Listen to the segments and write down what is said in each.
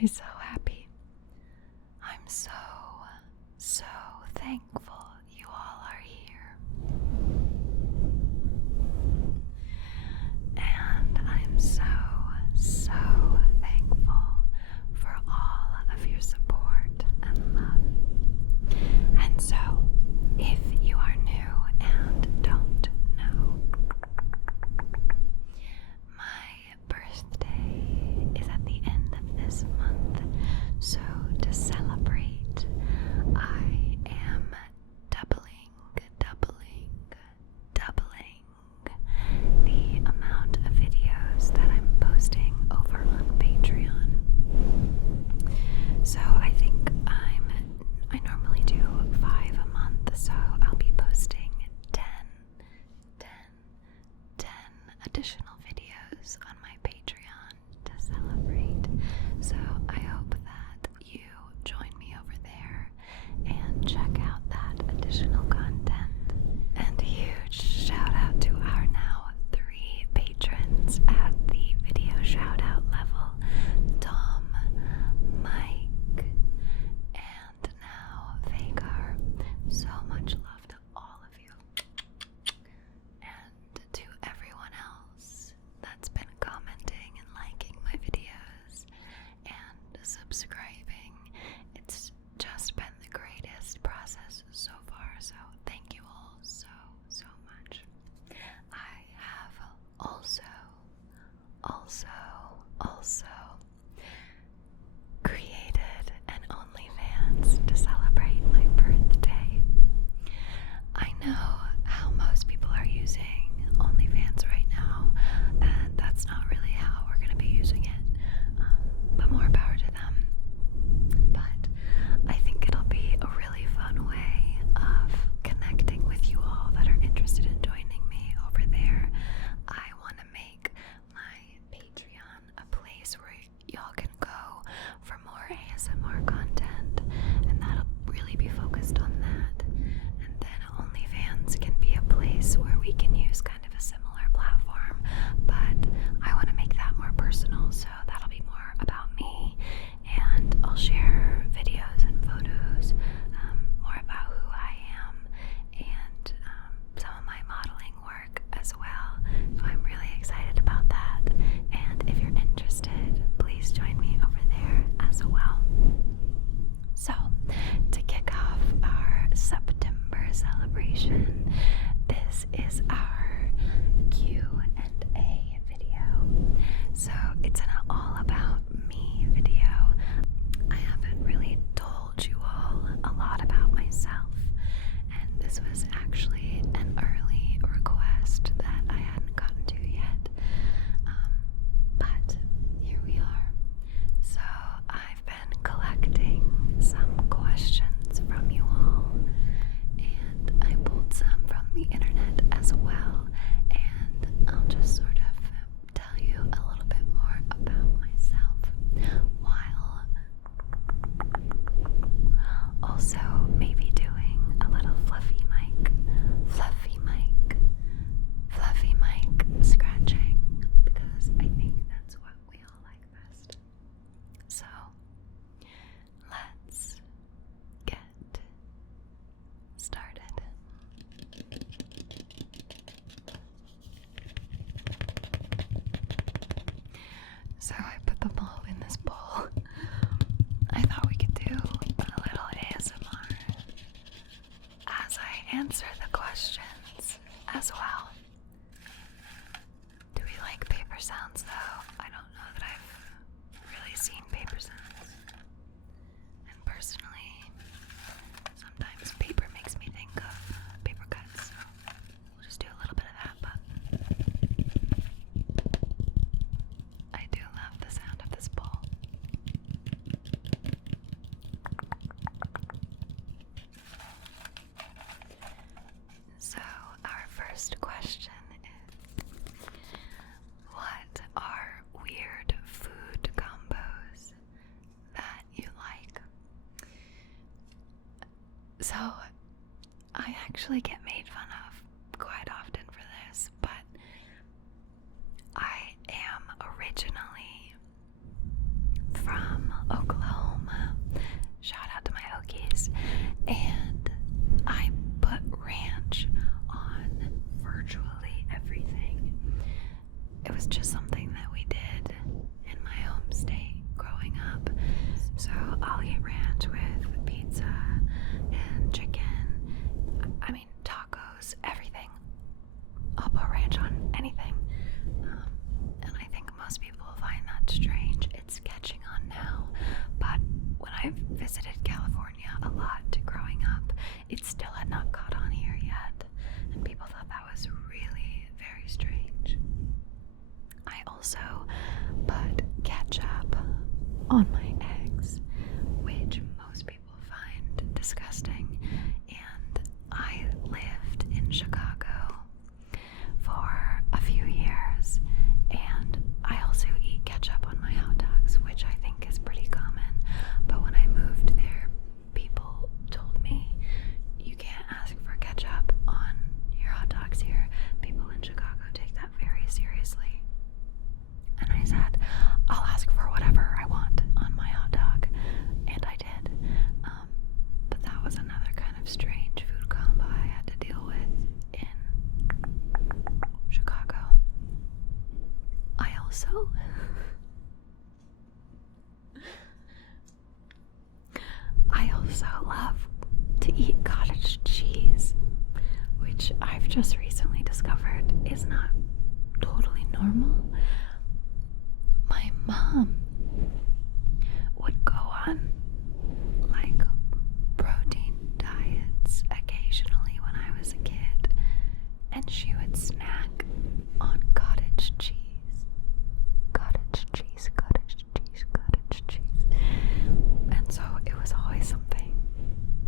me so happy. I'm so thankful you all are here. And I'm so thankful for all of your support and love. And so, if you are new and don't know, my birthday is at the end of this month, so to celebrate, I am doubling the amount of videos that I'm posting over on Patreon. So I think I normally do 5 a month, so I'll be posting 10 additional videos on my Patreon to celebrate. So I hope that you join me over there and check out that additional content. And a huge shout out to our now 3 patrons at the video shout out level: Tom, Mike, and now Vegar. So much love to all of you. And to everyone else that's been commenting and liking my videos and subscribing. It's just been the greatest process so far, so thank you all so much. I have also created an OnlyFans to celebrate my birthday. I know how most people are using OnlyFans right now, and that's not really how we're going to be using it, but more power to them. But I think it'll be a really fun way of connecting with you all that are interested in joining me over there. I want to make my Patreon a place where y'all can go for more ASMR content, and that'll really be focused on that. And then OnlyFans can be a place where we can use kind of a similar platform, but I want to make that more personal, so that'll be more about me, and I'll share videos and photos, more about who I am, and some of my modeling work as well. So I'm really excited about that, and if you're interested, please join me over there as well. So, to kick off our September celebration, this is our Q&A video. So, it's an all about me video. I haven't really told you all a lot about myself, and this was actually an early request that I hadn't gotten to yet. But here we are. So I've been collecting some questions from you all, and I pulled some from the internet as well, and I'll just sort of tell you a little bit more about myself while also maybe doing a little fluffy mic scratching, because I think that's what we all like best. So let's get started. So I put them all in this bowl. I thought we could do a little ASMR as I answer the questions as well. Do we like paper sounds though? I don't know that I've really seen paper sounds. And personally, sometimes paper makes me think of paper cuts, so we'll just do a little bit of that, but I do love the sound of this bowl. So our first question is, what are weird food combos that you like? So I actually get made fun of quite often for this, but I am originally from a lot growing up. It still had not caught on here yet, and people thought that was really very strange. I also put ketchup on my eggs, which most people find disgusting, and I lived in Chicago for a few years, and I also eat ketchup on my hot dogs, which I think is pretty common. But when I moved there, people told me, you can't ask for ketchup on your hot dogs here. People in Chicago take that very seriously. And I said, I'll ask for whatever I want on my hot dog. And I did. But that was another kind of strange food combo I had to deal with in Chicago. I also love to eat cottage cheese, which I've just recently discovered is not totally normal. My mom would go on like protein diets occasionally when I was a kid, and she would snack on cottage cheese. Cottage cheese, cottage cheese, cottage cheese. And so it was always something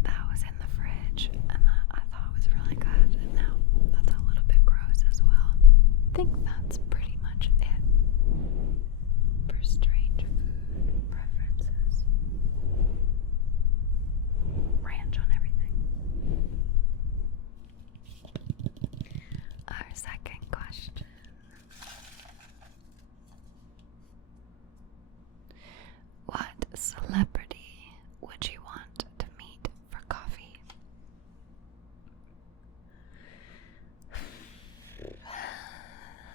that was in the fridge and that I thought was really good, and now that's a little bit gross as well. I think that's pretty much it for strange food preferences. Ranch on everything. Our second question. What celebrity would you want to meet for coffee?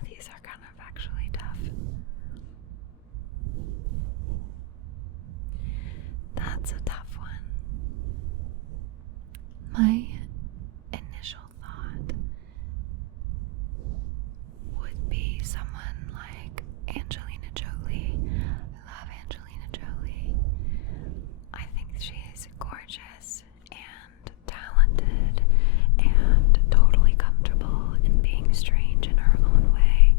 These are kind of actually tough. That's a tough one. My initial thought would be someone like Angelina Jolie. I love Angelina Jolie. I think she's gorgeous and talented and totally comfortable in being strange in her own way,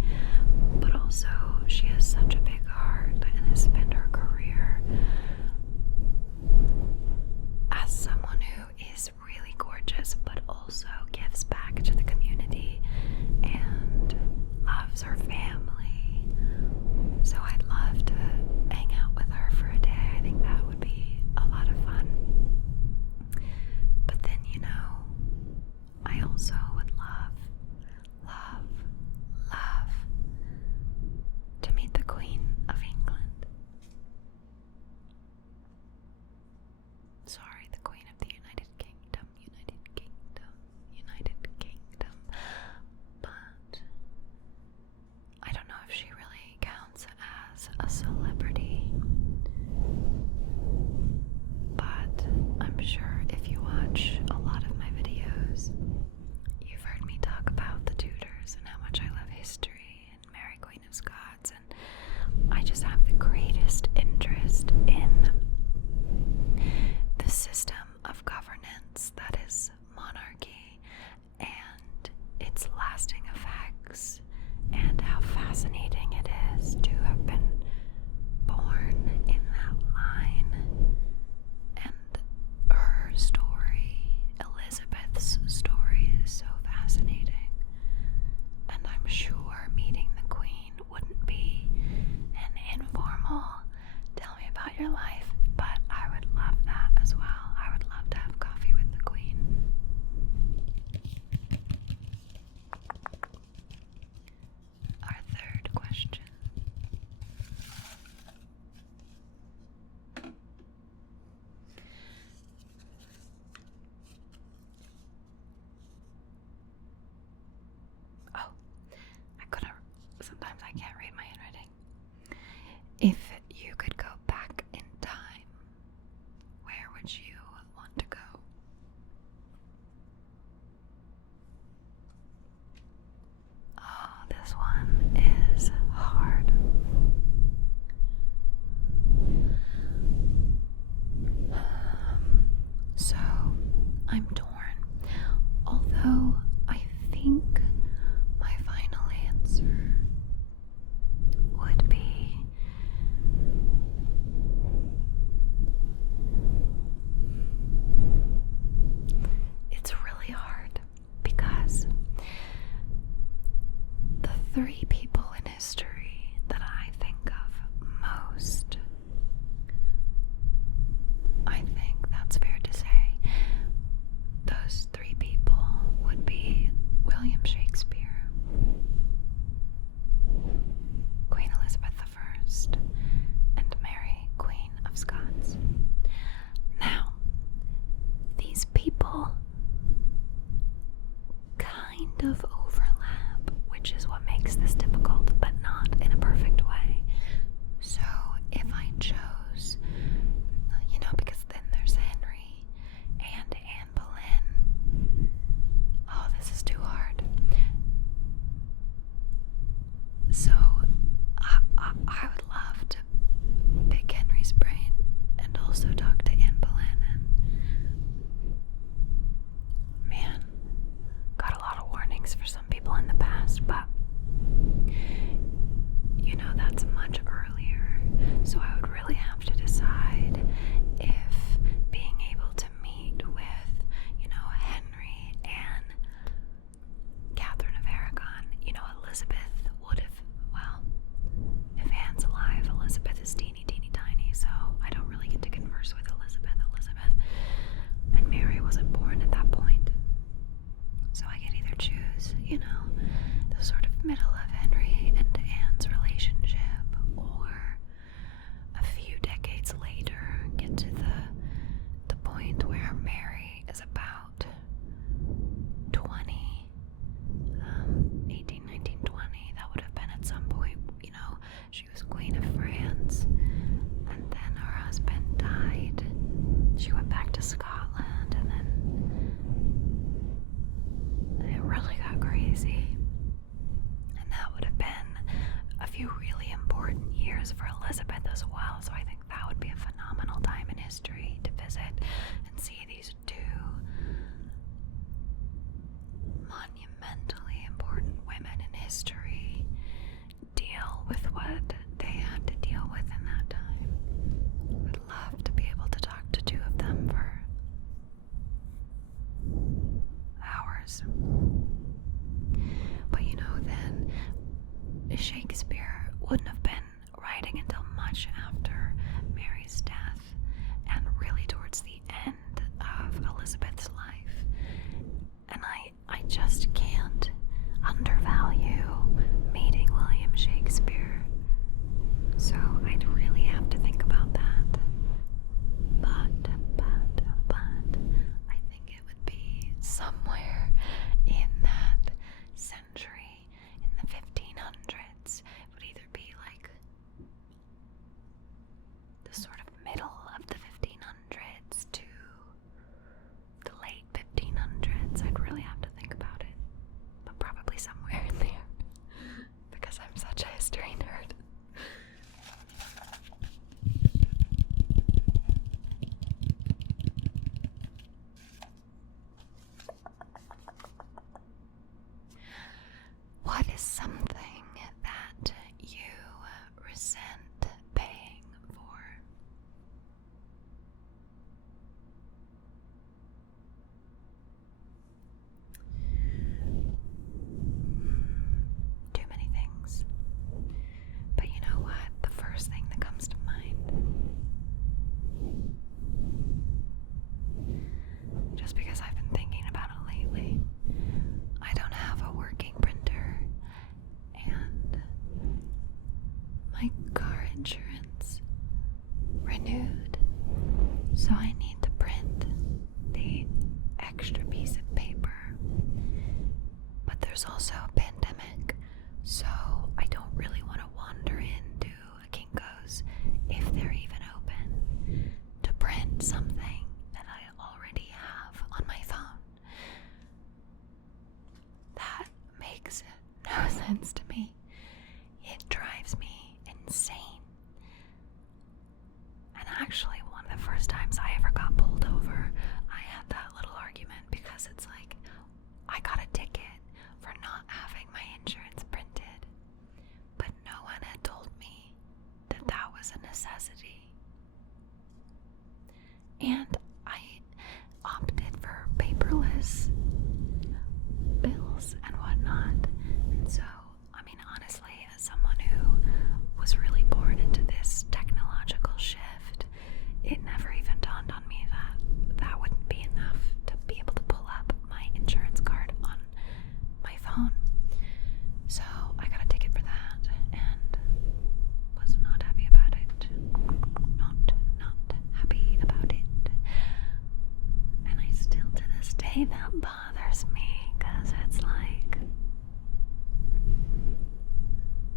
but also she has such a big heart and has spent her career as someone who is really gorgeous but also gives back to the community and loves her family. So I'd love to hang out with her for a day. I think that would be a lot of fun. But then, you know, I also would love to meet the Queen of England. Sorry, the Queen of the United Kingdom. But I don't know if she really counts as a I'm torn. Although I think my final answer would be it's really hard because the three people in history that I think of most, I think that's fair to say, those three people would be William Shakespeare, Queen Elizabeth I, and Mary, Queen of Scots. Now, these people kind of overlap, which is what makes this difficult, but not in a perfect way. So if I chose, because then there's Henry and Anne Boleyn. Oh, this is too hard. So I would love to pick Henry's brain and also talk to Anne Boleyn. And man, got a lot of warnings for some people in the past, but that's much earlier. So I would really have to decide if being able to meet with, Henry and Catherine of Aragon, Elizabeth would have, well, if Anne's alive, Elizabeth is teeny tiny, so I don't really get to converse with Elizabeth, and Mary wasn't born at that point. So I could either choose, the sort of middle of Henry and Anne's relationship, or a few decades later get to the point where Mary is about 20, 18, 19, 20. That would have been at some point, she was Queen of France, and then her husband died. She went back to Scotland, and then it really got crazy. And that would have been a few really important years for Elizabeth as well, so I think that would be a phenomenal time in history to visit and see these two monumentally important women in history deal with what they had to deal with in that time. I'd love to be able to talk to two of them for hours. But then Shakespeare wouldn't have been writing until much after Mary's death and really towards the end of Elizabeth's life. And I just can't undervalue meeting William Shakespeare. So I'd really have to think about that. But I think it would be somewhere in that century, in the 1500s. It would either be like the sort of middle of the 1500s to the late 1500s. I'd really have to think about it, but probably somewhere in there because I'm such a history nerd. What is something that you resent paying for? Too many things. But you know what? The first thing that comes to mind, just because I've been thinking about it lately, I don't have a working printer, and my car insurance renewed, so I need to print the extra piece of paper. But there's also a pandemic, so I don't really want to wander into a Kinko's, if they're even open, to print something that I already have on my phone. That makes no sense to me. It drives me insane. And actually, one of the first times I ever got pulled over, I had that little argument day that bothers me, because it's like,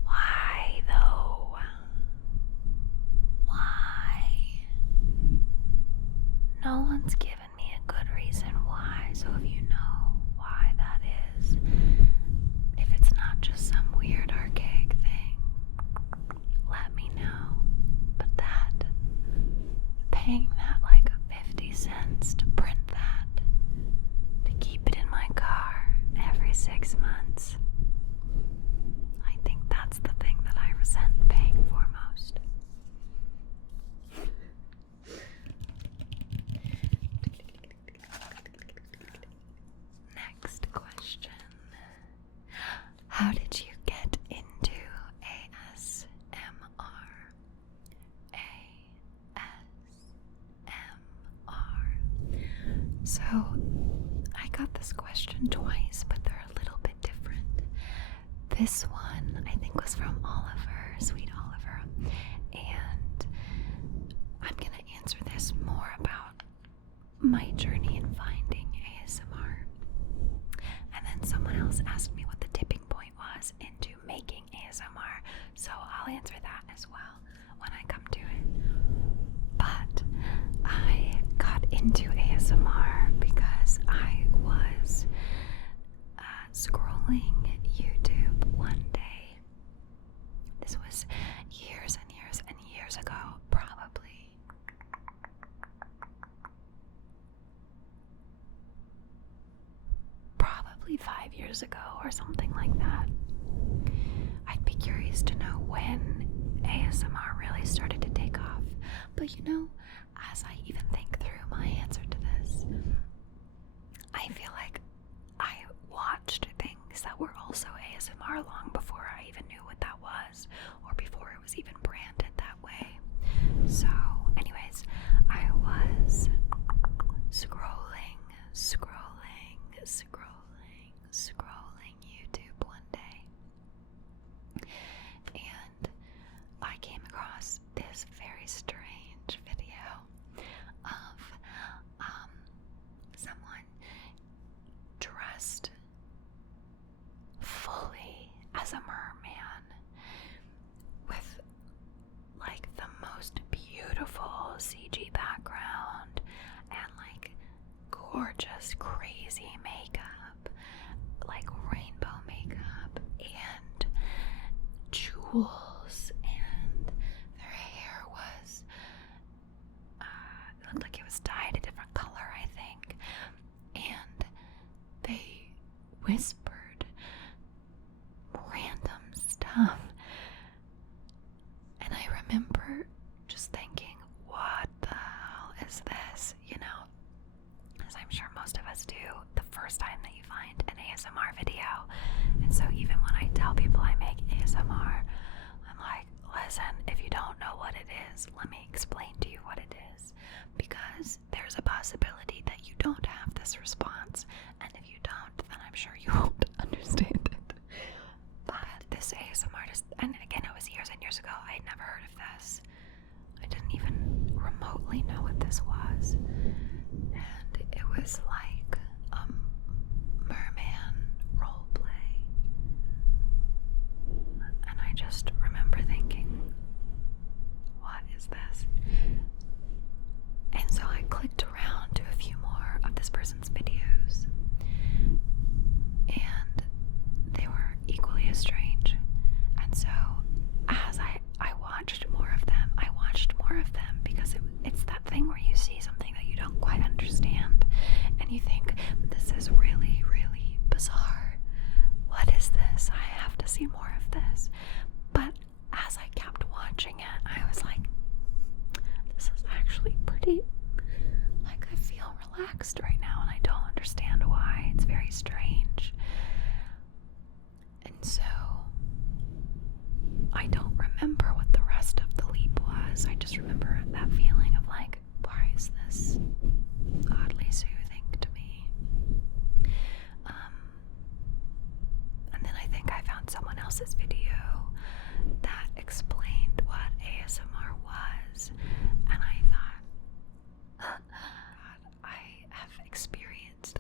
why though? Why? No one's given me a good reason why, so if you know why that is, if it's not just some weird archaic thing, let me know. But that, paying that like 50 cents to print that, to keep it in my car every 6 months, I think that's the thing that I resent paying for most. Next question. How did you get into ASMR? So, I got this question twice, but they're a little bit different. This one, I think, was from Oliver, sweet Oliver, and I'm gonna answer this more about my journey in finding ASMR. And then someone else asked me what the tipping point was into making ASMR, so I'll answer that as well when I come to it. But I got into ASMR because I was scrolling YouTube one day. This was years and years and years ago, probably 5 years ago or something like that. I'd be curious to know when ASMR really started to take off. But you know, as I even think through my answer to this, I feel like I watched things that were also ASMR long before I even knew what that was, or before it was even branded that way. So, anyways, I was scrolling YouTube one day, and I came across this very strange video of someone dressed fully as a merman with like the most beautiful CG background and like gorgeous, crazy makeup, like rainbow makeup and jewels, and their hair was it looked like it was dyed a different color, I think, and they whispered random stuff, and I remember just thinking, what the hell is this, you know, as I'm sure most of us do the first time that you find an ASMR video. And so even when I tell people I make ASMR, I'm like, listen, if you don't know what it is, let me explain to you what it is, because there's a possibility that you don't have this response, and if you don't, then I'm sure you won't understand it. But this ASMR artist, and again, it was years and years ago, I had never heard of this. I didn't even remotely know what this was, and it was like a merman roleplay, and I just remember thinking, what is this? And so I clicked around to a few more of this person's videos, and they were equally as strange. And so as I watched more of them because it's that thing where you see something that you don't quite understand and you think, this is really, really bizarre. What is this? I have to see more of this. But as I kept watching it, I was like, this is actually pretty, like, I feel relaxed right now, and I don't understand why. It's very strange. And so I don't remember what the rest of the leap was. I just remember that feeling of like, why is this oddly soothing to me? And then I think I found someone else's video that explained what ASMR was, and I thought, God, I have experienced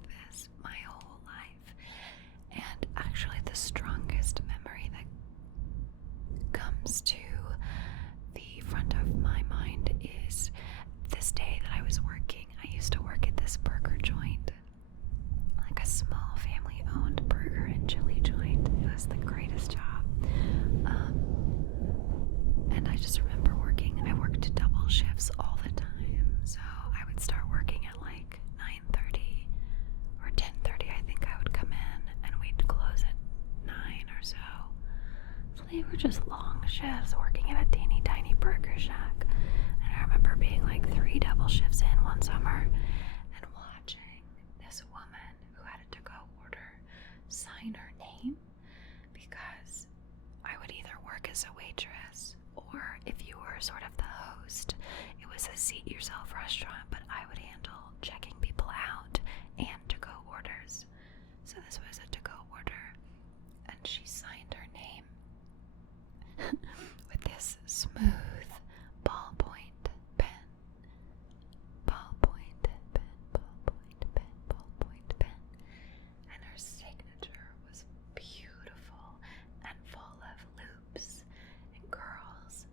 they were just long shifts working at a teeny tiny burger shack. And I remember being like 3 double shifts in one summer and watching this woman who had a to-go order sign her name, because I would either work as a waitress or if you were sort of the host, it was a seat yourself restaurant, but I would handle checking people out and to-go orders. So this was a to-go order, and she signed her name with this smooth ballpoint pen. Ballpoint pen, ballpoint pen, ballpoint pen. And her signature was beautiful and full of loops and curls.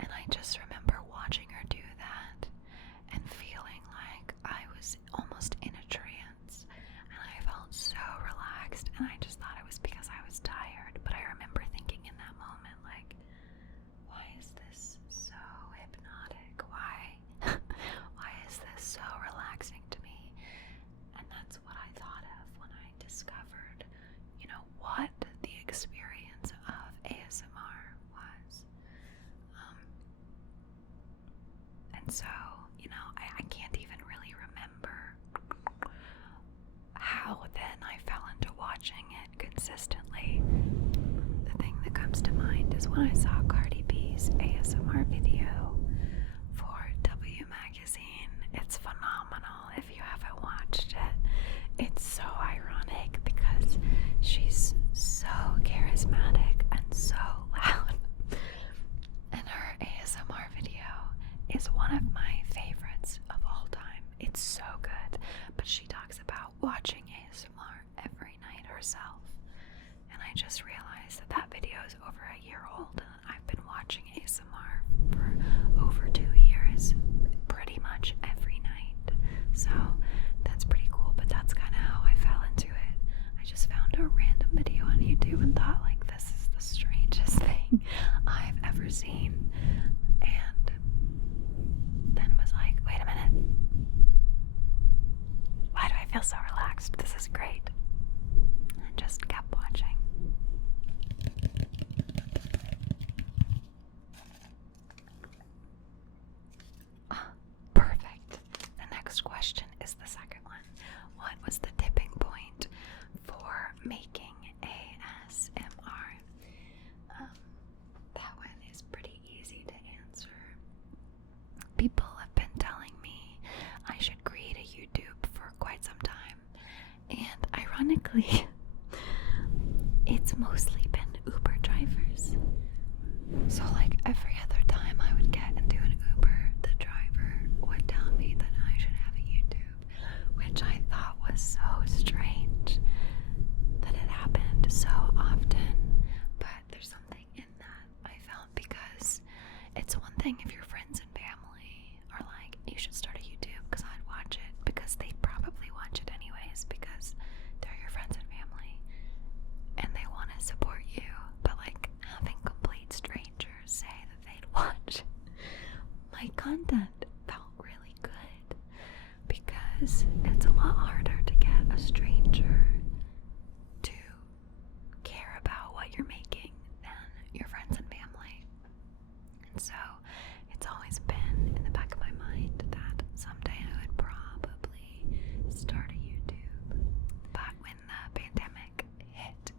And I just remember watching her do that and feeling like I was almost in a trance. And I felt so relaxed, and I just thought it was because I was tired. But I remember thinking in that moment, like, why is this so hypnotic? Why is this so relaxing to me? And that's what I thought of when I discovered, what the experience of ASMR was. And so, I can't even really remember how then I fell into watching it consistently. The thing that comes to mind is when I saw Cardi B's ASMR video for W Magazine. It's phenomenal if you haven't watched it. It's so ironic because she's so charismatic and so loud. And her ASMR video is one of my favorites of all time. It's so good. But she talks about watching ASMR every night herself. And I just realized that video is over a year old, and I've been watching ASMR for over 2 years, pretty much every night. So that's pretty cool, but that's kind of how I fell into it. I just found a random video on YouTube and thought, like, this is the strangest thing I've ever seen. And then was like, wait a minute. Why do I feel so relaxed? This is great. And just kept watching. Perfect. The next question is the second one. What was the tipping point for making ASMR? That one is pretty easy to answer. People have been telling me I should create a YouTube for quite some time, and ironically, it's mostly been Uber drivers. So like every other time I would get into an Uber, the driver would tell me that I should have a YouTube, which I thought was so strange that it happened so often. But there's something in that, I found, because it's one thing if your friends and family are like, you should start a YouTube, because I'd watch it, because they probably watch it anyways, because they're your friends and family, and they want to support you. But like having complete strangers say that they'd watch my content felt really good, because it's a lot harder to get a stranger to care about what you're making than your friends and family. And so it's always been in the back of my mind that someday I would probably start a YouTube. But when the pandemic hit,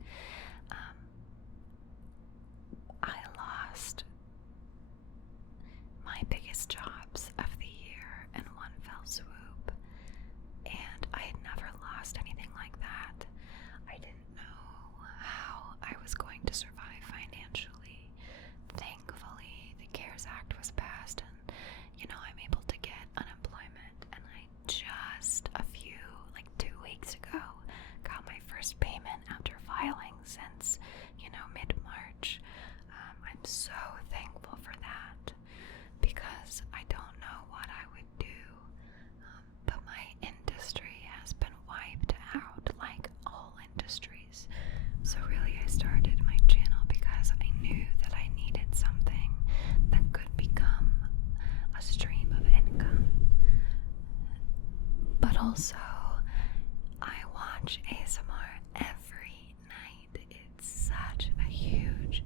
I lost my biggest jobs of the year in one fell swoop. And I had never lost anything like that. I didn't know how I was going to survive financially. Thankfully, the CARES Act was passed, and I'm able to get unemployment. And I just like 2 weeks ago, got my first payment after filing since, mid-March. I'm so thankful for that, because I don't know what I would do. But my industry has been wiped out, like all industries. So really, I started my channel because I knew that I needed something that could become a stream of income. But also, I watch ASMR every night. It's such a huge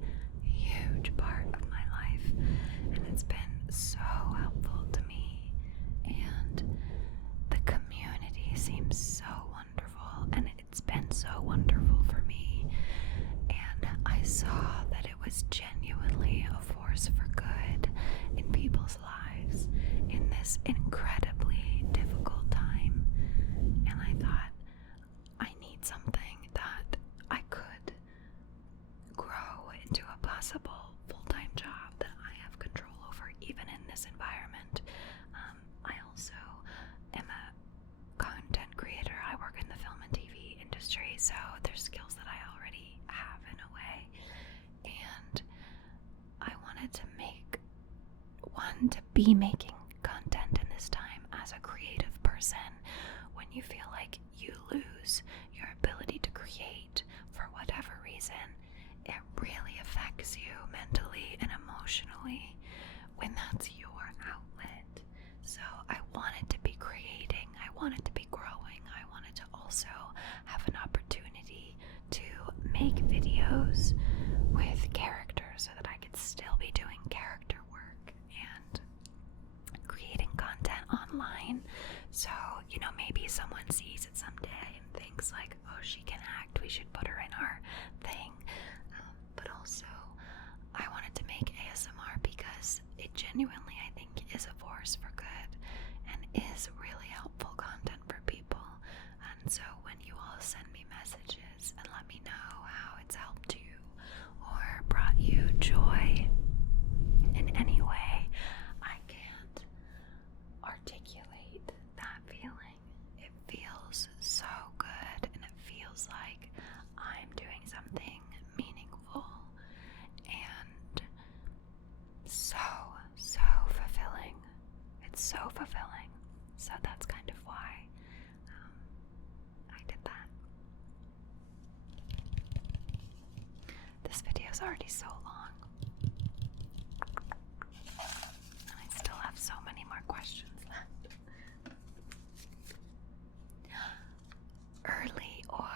is genuinely a force for good in people's lives in this incredibly difficult time. And I thought, I need something that I could grow into a possible full-time job that I have control over, even in this environment. I also am a content creator. I work in the film and TV industry, so there's skills that I already have in a way. And I wanted to be making content in this time as a creative person. When you feel like you lose your ability to create for whatever reason, it really affects you mentally and emotionally when that's your outlet. So I wanted to be creating, I wanted to be growing, I wanted to also have an opportunity to make videos with characters so that I could still be doing character work and creating content online. So, maybe someone sees it someday and thinks like, oh, she can act, we should put her in our thing. But also, I wanted to make ASMR because it genuinely, I think, is a force for good and is really helpful content for people. And so when you all send me messages and let me know how it's helped you or brought you joy in any way, I can't articulate that feeling. It feels so good, and it feels like I'm doing something meaningful and so fulfilling. It's so fulfilling. So that's kind of why I did that. This video is already so long, and I still have so many more questions left. Early or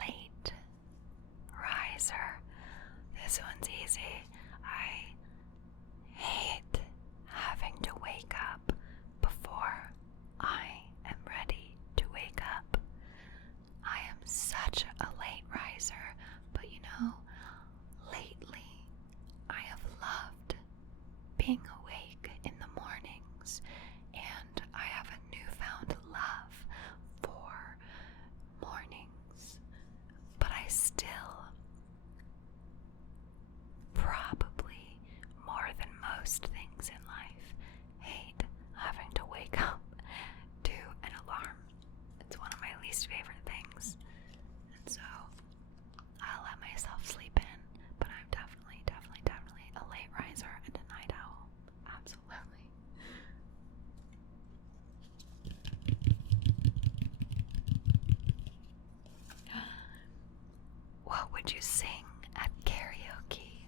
late riser? This one's easy. I hate having to wake up before I am ready to wake up. I am such a late riser, but lately I have loved being awake in the mornings, and I have a newfound love for mornings, but I still probably more than most things in life hate having to wake up to an alarm. It's one of my least favorite things, and so I'll let myself sleep in, but I'm definitely a late riser and a night owl. Absolutely. What would you sing at karaoke?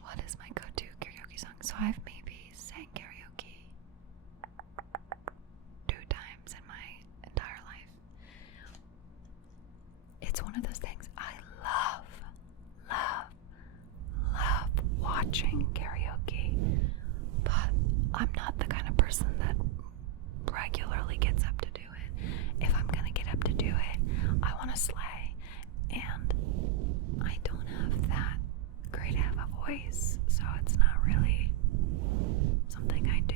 What is my go-to karaoke song? So I've maybe sang karaoke 2 times in my entire life. It's one of those things I love watching karaoke, but I'm not the kind of person that regularly gets up to do it. If I'm gonna get up to do it, I want to slay, and I don't have that great of a voice, so it's not really something I do.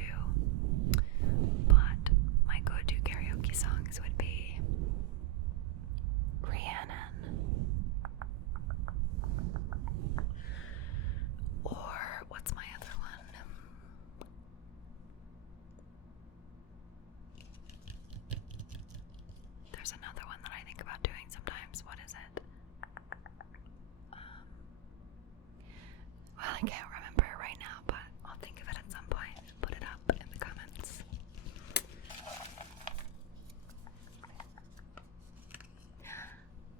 But my go-to karaoke songs would be Rhiannon, or what's my other one? There's another one that I think about doing sometimes. What is it? Well, I can't remember it right now, but I'll think of it at some point and put it up in the comments.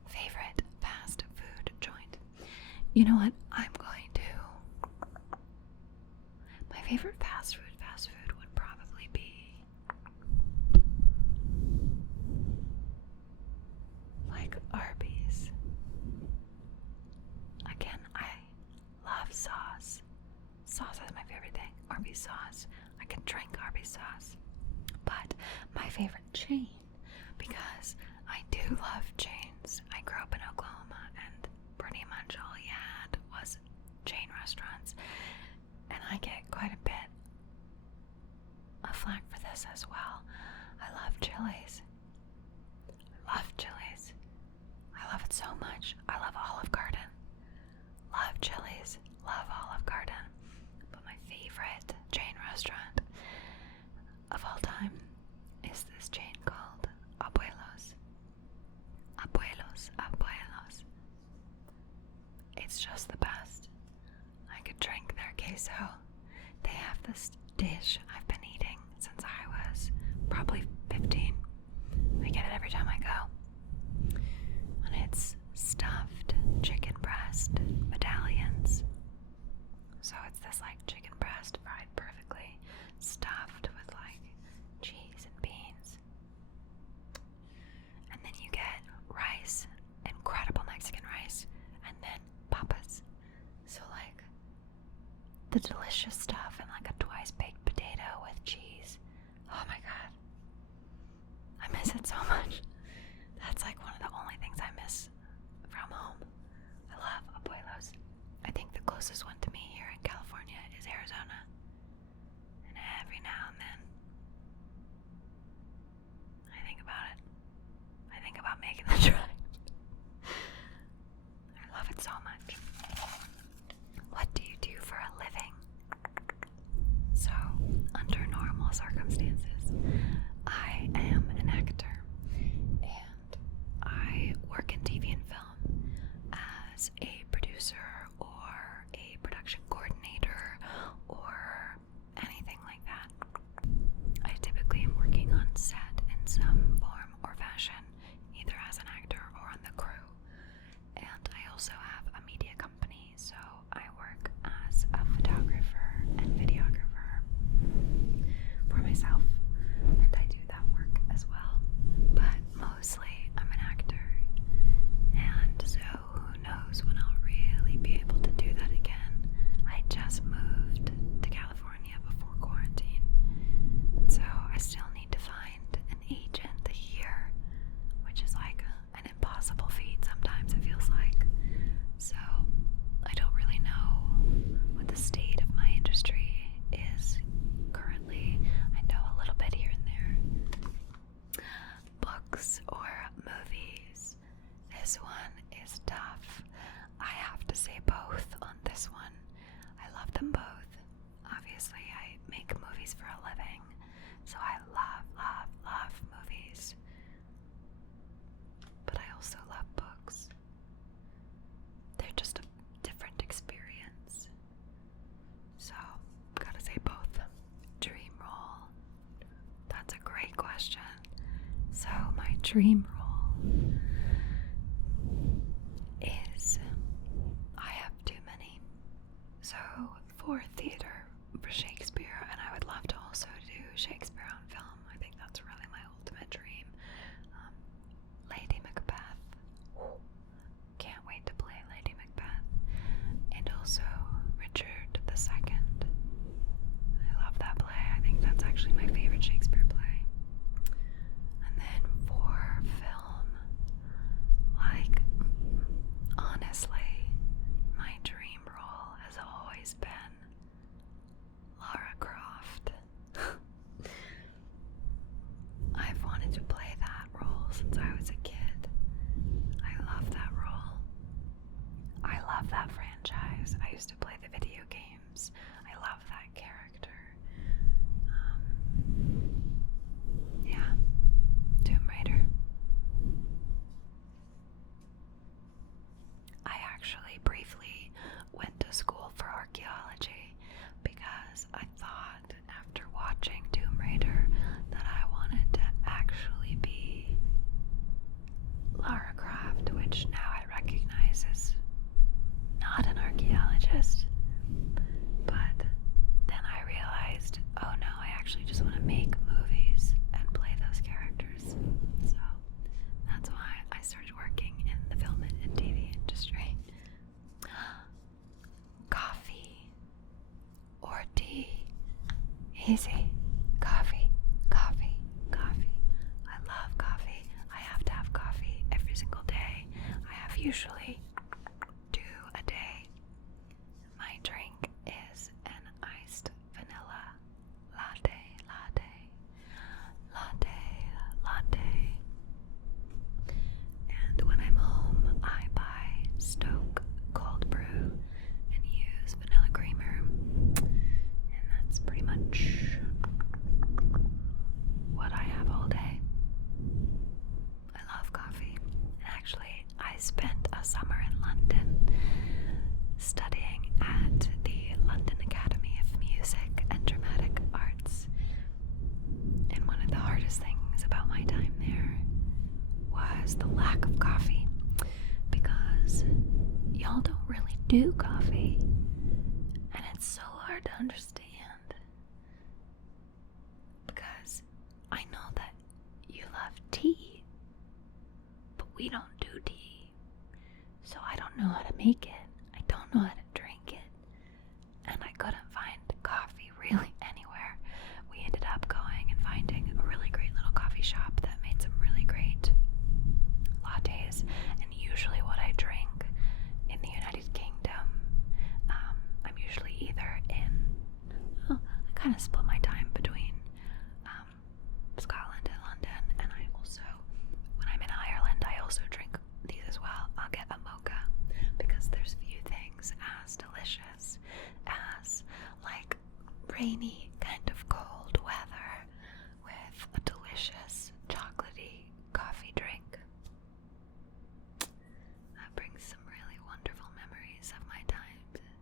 Favorite fast food joint? You know what? My favorite fast food would probably be like Arby's. Again, I love sauce. Sauce is my favorite thing. Arby's sauce. I can drink Arby's sauce. But my favorite chain, because I I do love chains. I grew up in Oklahoma, and pretty much all you had was chain restaurants. And I get quite a bit of flack for this as well. I love Chili's. I love Chili's. I love it so much. I love Olive Garden. Love Chili's. Love Olive Garden. But my favorite chain restaurant of all time is this chain called Abuelos. Abuelos. Abuelos. It's just the best. I could drink their queso. They have this dish I've been eating since I was probably 15. I get it every time I go. And it's stuffed chicken breast medallions. So it's this like chicken breast fried perfectly, stuffed with like cheese and beans. And then you get rice, incredible Mexican rice, and then papas. So like the delicious stuff and like a twice baked potato with cheese. Oh my god. I miss it so much. That's like one of the only things I miss from home. I love Abuelos. I think the closest one to me here in California is Arizona. And every now and then, I think about it. I think about making the drive. I love it so much. What do you do for a living? So, under normal circumstances, I am an actor, and I work in TV and film as a producer or a production coordinator or anything like that. I typically am working on set in some form or fashion, either as an actor or on the crew. And I also have a media company, so I work as a photographer and videographer for myself, and I do that work as well. But mostly I'm an actor, and so who knows when I'll really be able to do that again. I just moved to California before quarantine, so I still need to find an agent here, which is like an impossible feat sometimes, it feels like. So I don't really know what the state of my industry is currently. I know a little bit here and there. Books or movies? This one is tough. I have to say both on this one. I love them both. Obviously, I make movies for a living, so I love movies. But I also love books. They're just a different experience. So, gotta say both. Dream role. That's a great question. So, my dream role is, I have too many. So, for theater, for Shakespeare, and I would love to also do Shakespeare on film. I think that's really my ultimate dream. Lady Macbeth. Can't wait to play Lady Macbeth. And also Richard II. I love that play. I think that's actually my favorite Shakespeare play. And then for film, like, honestly, my dream role has always been Lara Croft. I've wanted to play that role since I was a kid. I love that role. I love that franchise. I used to play the video games. I love that character. Yeah. Tomb Raider. I actually briefly went to school for archaeology because I thought after watching Tomb Raider that I wanted to actually be Lara Croft, which now I recognize as not an archaeologist. But then I realized, oh no, I actually just want to make movies and play those characters. So that's why I started working in the film and TV industry. Coffee or tea? Easy. Coffee, coffee, coffee. I love coffee. I have to have coffee. usually do a day. My drink is an iced vanilla latte. And when I'm home, I buy Stoke cold brew and use vanilla creamer. And that's pretty much what I have all day. I love coffee. Actually, I spent a summer in London studying at the London Academy of Music and Dramatic Arts. And one of the hardest things about my time there was the lack of coffee, because y'all don't really do coffee, and it's so hard to understand. Because I know that you love tea, but we don't do tea, so I don't know how to make it. I don't know how to drink it, and I couldn't find coffee really anywhere. We ended up going and finding a really great little coffee shop that made some really great lattes, and usually what I drink in the United Kingdom, I'm usually either I kind of split my time between Scotland and London, and I also, when I'm in Ireland, I also drink these as well. I'll get a mocha, because there's few things as delicious as like rainy kind of cold weather with a delicious chocolatey coffee drink. That brings some really wonderful memories of my time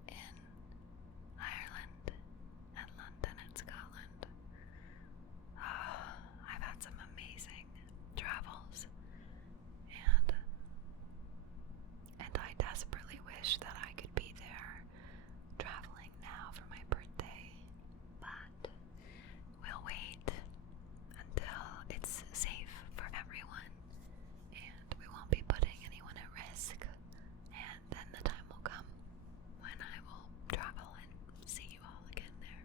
in Ireland and London and Scotland. I've had some amazing travels, and I desperately wish that I could be there traveling now for my birthday, but we'll wait until it's safe for everyone and we won't be putting anyone at risk, and then the time will come when I will travel and see you all again there.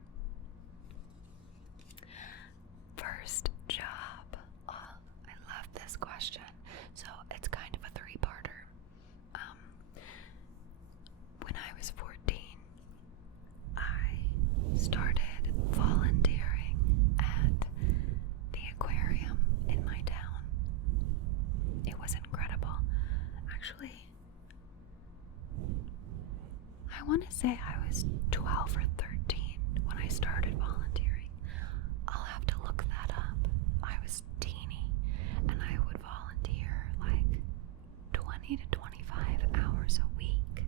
First job. Oh, I love this question. So it's kind of a three-parter. When I was 14, I started volunteering at the aquarium in my town. It was incredible. Actually, I want to say I was 12 or 13 when I started volunteering. I'll have to look that up. I was teeny, and I would volunteer like 20 to 25 hours a week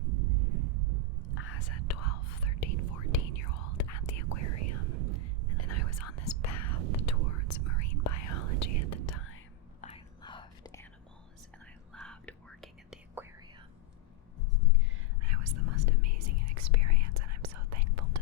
as a 12, 13, 14-year-old at the aquarium. And I was on this path towards marine biology at the time. I loved animals, and I loved working at the aquarium. And it was the most amazing experience, and I'm so thankful to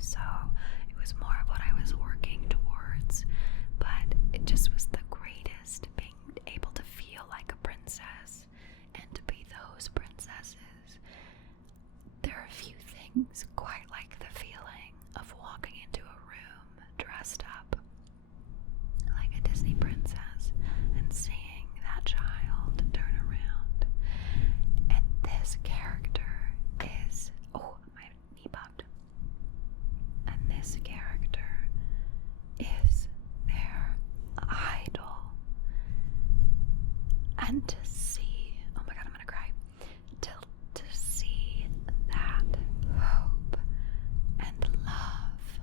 so it was more of what I was working towards. But it just was the greatest, being able to feel like a princess and to be those princesses. There are a few things quite like the feeling of walking into a room dressed up like a Disney princess and seeing that child turn around. And this character is, oh, my knee popped. And this character is their idol. And to see, oh my god, I'm gonna cry. To see that hope and love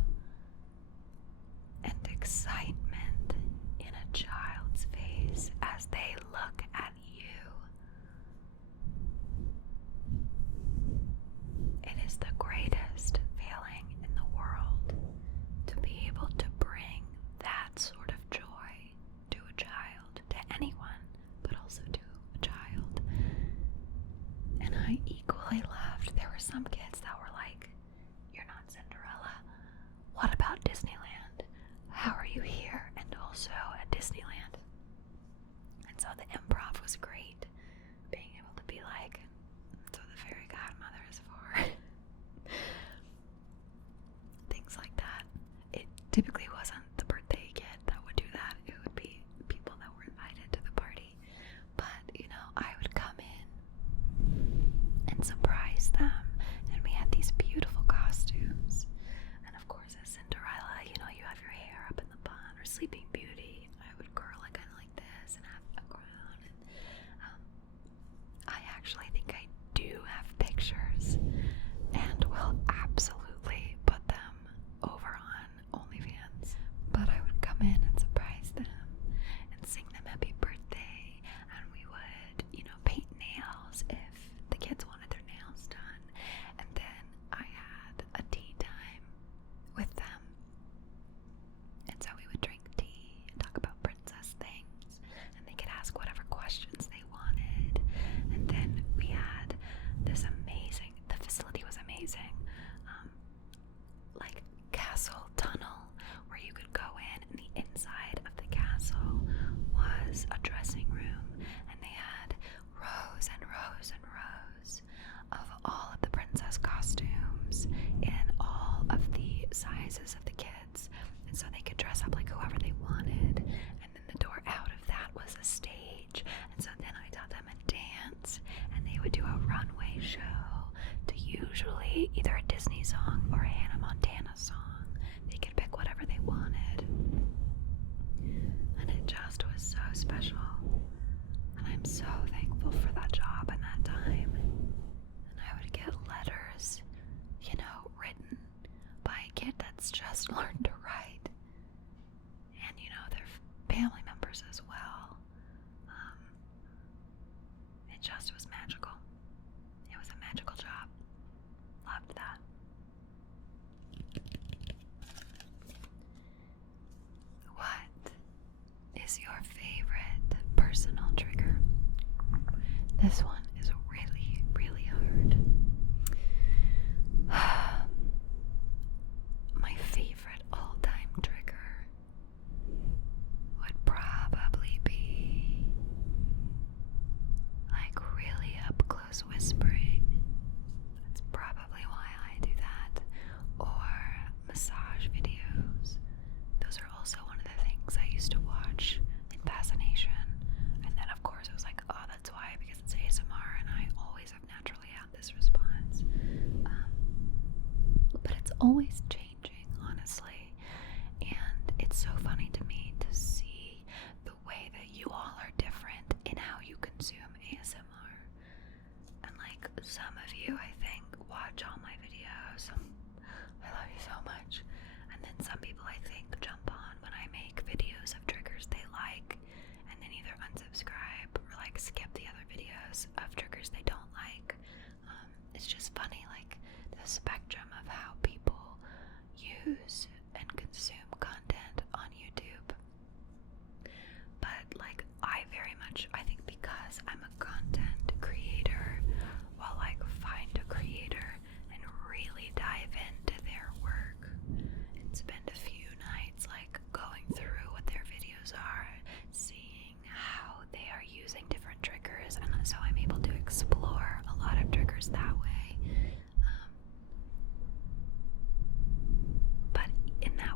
and excitement in a child's face as they look at you. It is the greatest feeling in the world to be able to bring that sort of joy to a child, to anyone, but also to a child. And I equally loved, there were some kids that were like, "You're not Cinderella. What about Disneyland? How are you here and also at Disneyland?" And so the improv was great, being able to be like, "So the fairy godmother is for," things like that. It typically wasn't the birthday kid that would do that. It would be people that were invited to the party. But, you know, I would come in and surprise them, and we had these beautiful costumes. And of course, as Cinderella, you know, you have your hair up in the bun, or Sleeping Beauty, I would curl it kind of like this and have a crown. And I actually think I do have pictures, and will absolutely put them over on OnlyFans. But I would come in and surprise them and sing them happy birthday, and we would, you know, paint nails if the kids wanted their nails done. And then I had a tea time with them, and so we would drink tea and talk about princess things, and they could ask whatever questions they wanted. And then we had this amazing, the facility was amazing, like castle tunnel where you could go in, and the inside of the castle was a dressing room, and they had rows and rows and rows of all of the princess costumes in all of the sizes of the kids, and so they could dress up like whoever they wanted. And then the door out of that was a stage, and so then I taught them a dance, and they would do a runway show to usually either a Disney song or a Hannah Montana song. They could pick whatever they wanted, and it just was so special. And I'm so thankful for that job and that time. And I would get letters, you know, written by a kid that's just learned to write, and, you know, their family members as well. It just was magical. It was a magical job. Loved that. What is your favorite personal trigger? This one is really, really hard. My favorite all-time trigger would probably be like really up-close whispering. That's probably why I do that. Or massage videos. Those are also one of the things I used to watch in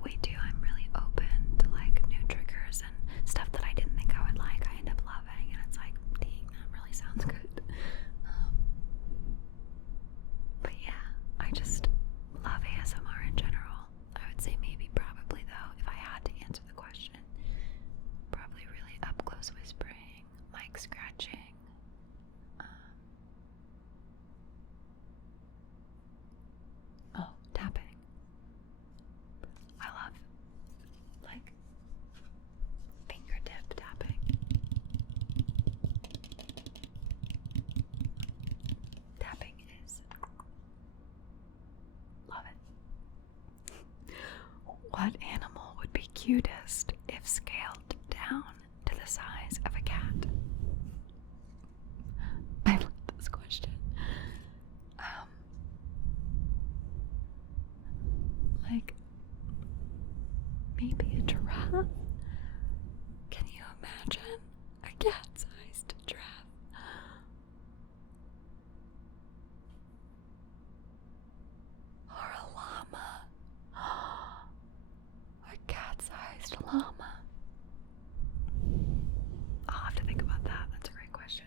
that way too. I'm really open to like new triggers and stuff that I didn't think I would like. I end up loving, and it's like, dang, that really sounds good. But yeah, I just love ASMR in general. I would say maybe probably though, if I had to answer the question, probably really up close whispering, mic scratching. Tapping. I love like fingertip tapping. Tapping is love it. What animal would be cutest if scaled down to the size of a cat? I love this question. Like maybe a giraffe? Can you imagine a cat-sized giraffe? Or a llama? A cat-sized llama? I'll have to think about that. That's a great question.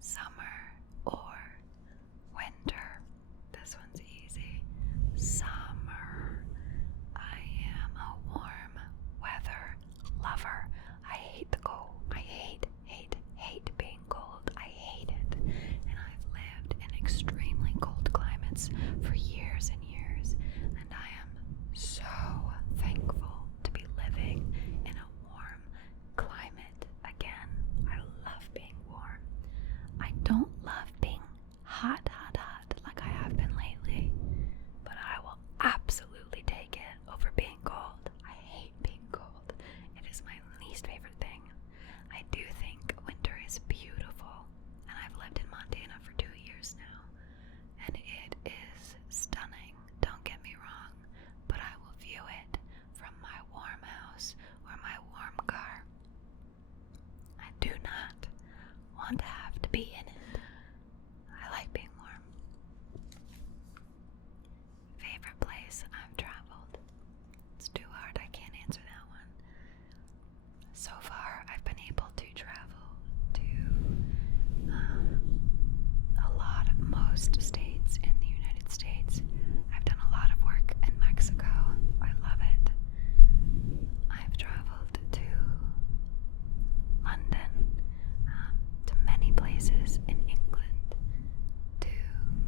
Summer or winter? This one's easy. Summer. I am a warm weather lover. I hate the cold. I hate being cold. I hate it. And I've lived in extremely cold climates for years and years. And I am so thankful to be living in a warm climate again. I love being warm. I don't love being hot like I have been lately, but I will absolutely take it over being cold. I hate being cold. It is my least favorite thing. I do think winter is beautiful, and I've lived in Montana for 2 years now, and it is stunning. Don't get me wrong, but I will view it from my warm house or my warm car. I do not want to have to be in it. I like being warm. Favorite place I've traveled? It's too hard, I can't answer that one. So far, I've been able to travel to most states in the United States. I've done a lot of work in Mexico. I love it. I've traveled to London, to many places in England, to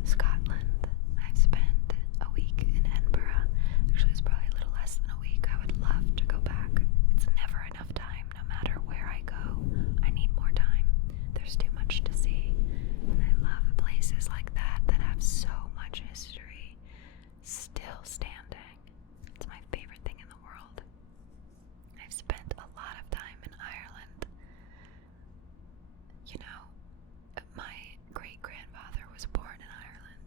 Scotland. I've spent a week in Edinburgh. Actually, it's probably a little less than a week. I would love to go back. It's never enough time, no matter where I go. I need more time. There's too much to see. And I love places like that that have so much history still standing. It's my favorite thing in the world. I've spent a lot of time in Ireland. You know, my great-grandfather was born in Ireland.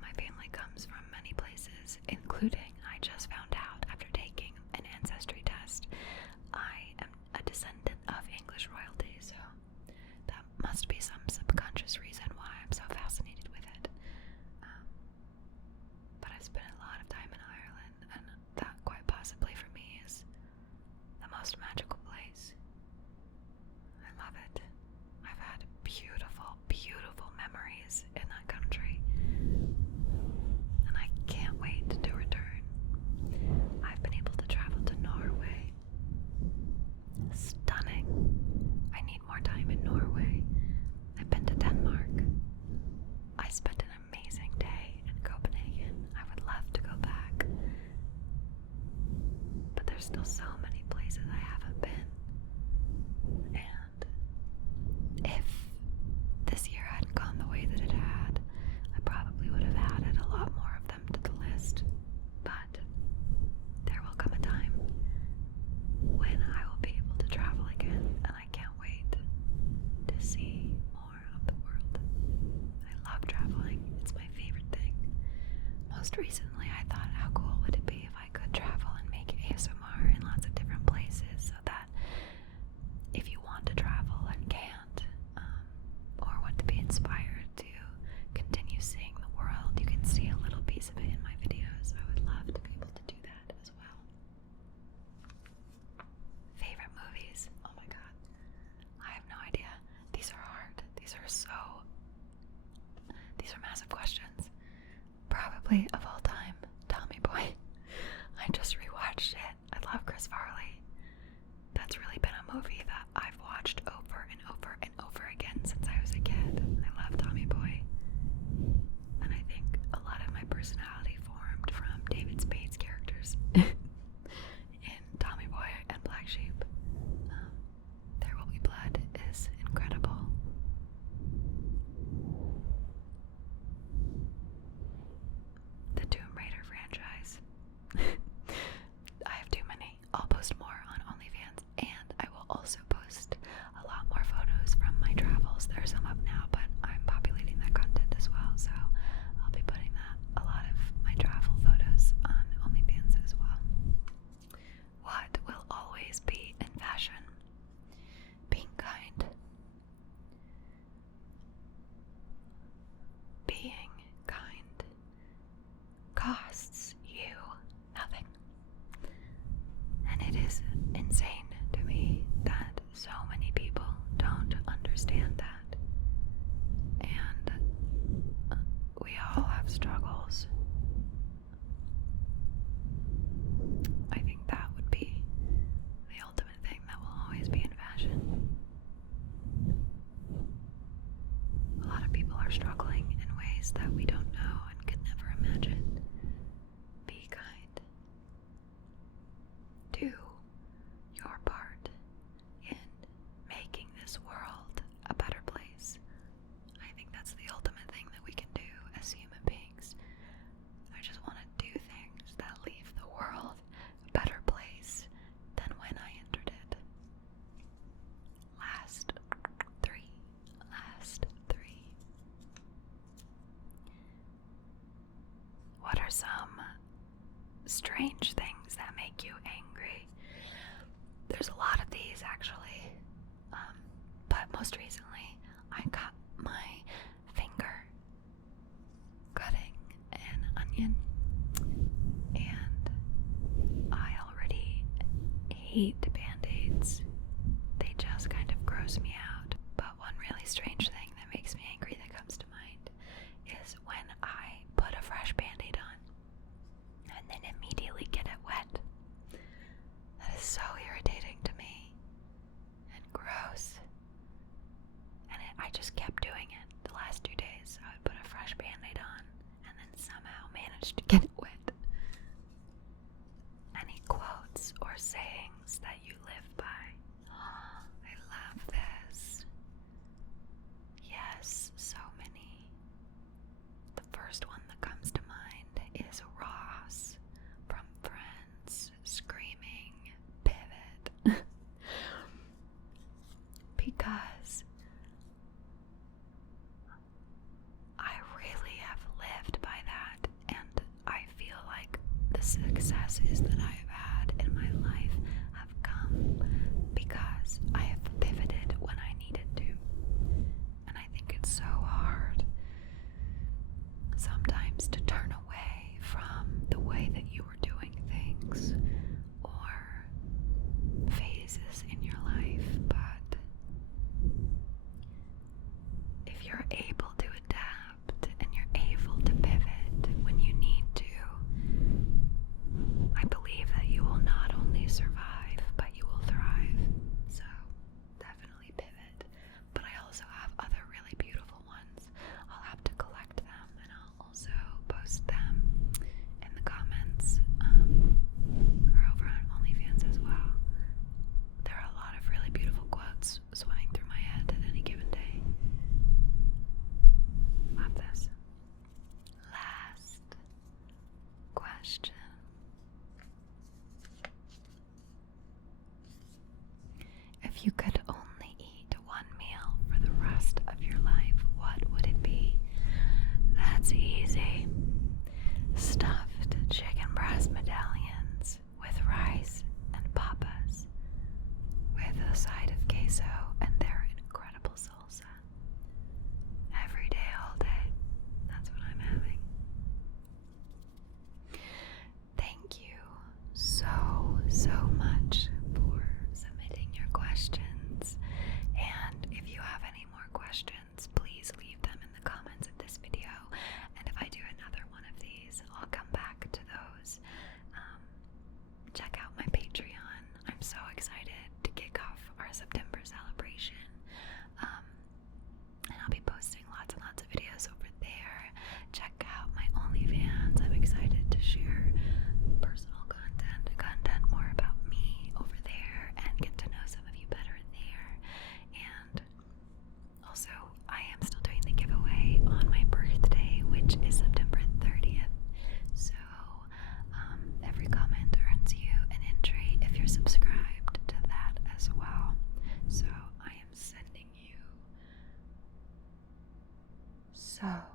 My family comes from many places, including, I just found out after taking an ancestry test, I am a descendant of English royalty, so that must be some subconscious reason why I'm so fascinated with it. But I've spent a lot of time in Ireland, and that quite possibly for me is the most magical place. I love it. I've had beautiful, beautiful memories in that country, and I can't wait to return. I've been able to travel to Norway. Stunning. I need more time in Norway. I've been to Denmark. I spent an amazing day in Copenhagen. I would love to go back. But there's still so many places I haven't been. And if this year hadn't gone the way that it had, I probably would have added a lot more of them to the list. But there will come a time when I will be able to travel again, and I can't wait to see more of the world. I love traveling. It's my favorite thing. Most recently, I thought, how cool would it be if I could travel and make ASMR in lots of different places, so that if you want to travel and can't, or want to be inspired to continue seeing the world, you can see a little piece of it in my videos. Wait, of all time, Tommy Boy. I just rewatched it. I love Chris Farley. That's really been a movie that I've watched over and over and over again since I was a kid. I love Tommy Boy. And I think a lot of my personality formed from David Spade's characters in Tommy Boy and Black Sheep. There Will Be Blood is incredible. The Tomb Raider franchise. I have too many. I'll post more on OnlyFans, and I will also post a lot more photos from my travels. There's some up now, but I'm populating that content as well, so I'll be putting a lot of my travel photos on OnlyFans as well. What will always be in fashion? Being kind. Being kind costs you nothing. And it is insane to me that so many people don't understand that. And we all have struggles. I think that would be the ultimate thing that will always be in fashion. A lot of people are struggling in ways that we don't know and could never imagine. Be kind. Do your part in making this world a better place. I think that's the ultimate thing that we can do as human beings. I just want to do things that leave the world a better place than when I entered it. Last three. What are some strange things that make you angry? There's a lot of these actually, but most recently I got my finger cutting an onion, and I already hate band-aids. They just kind of gross me out. But one really strange thing that makes me angry that comes to mind is when I put a fresh band-aid on and then immediately get it wet. That is so irritating to me and gross. And I just kept doing it the last 2 days. I would put a fresh band-aid on and then somehow manage to get it wet. Any quotes or sayings that you live by? I love this. Yes, so many. The first one that comes to mind is Ross from Friends screaming, "Pivot." Because I really have lived by that, and I feel like the successes that I've had in my life have come because I have pivoted when I needed to. And I think it's so hard sometimes to turn away from the way that you were doing things or phases in your life, but if you're able to adapt and you're able to pivot when you need to, I believe that you will not only survive, but you will thrive. So definitely pivot. But I also have other really beautiful ones. I'll have to collect them, and I'll also post them in the comments or over on OnlyFans as well. There are a lot of really beautiful quotes swimming through my head at any given day. Love this. Last question. If you could only eat one meal for the rest of your life, what would it be? That's easy. Stuffed chicken breast medallions with rice and papas, with a side of queso and their incredible salsa. Every day, all day. That's what I'm having. Thank you so much for submitting your questions. So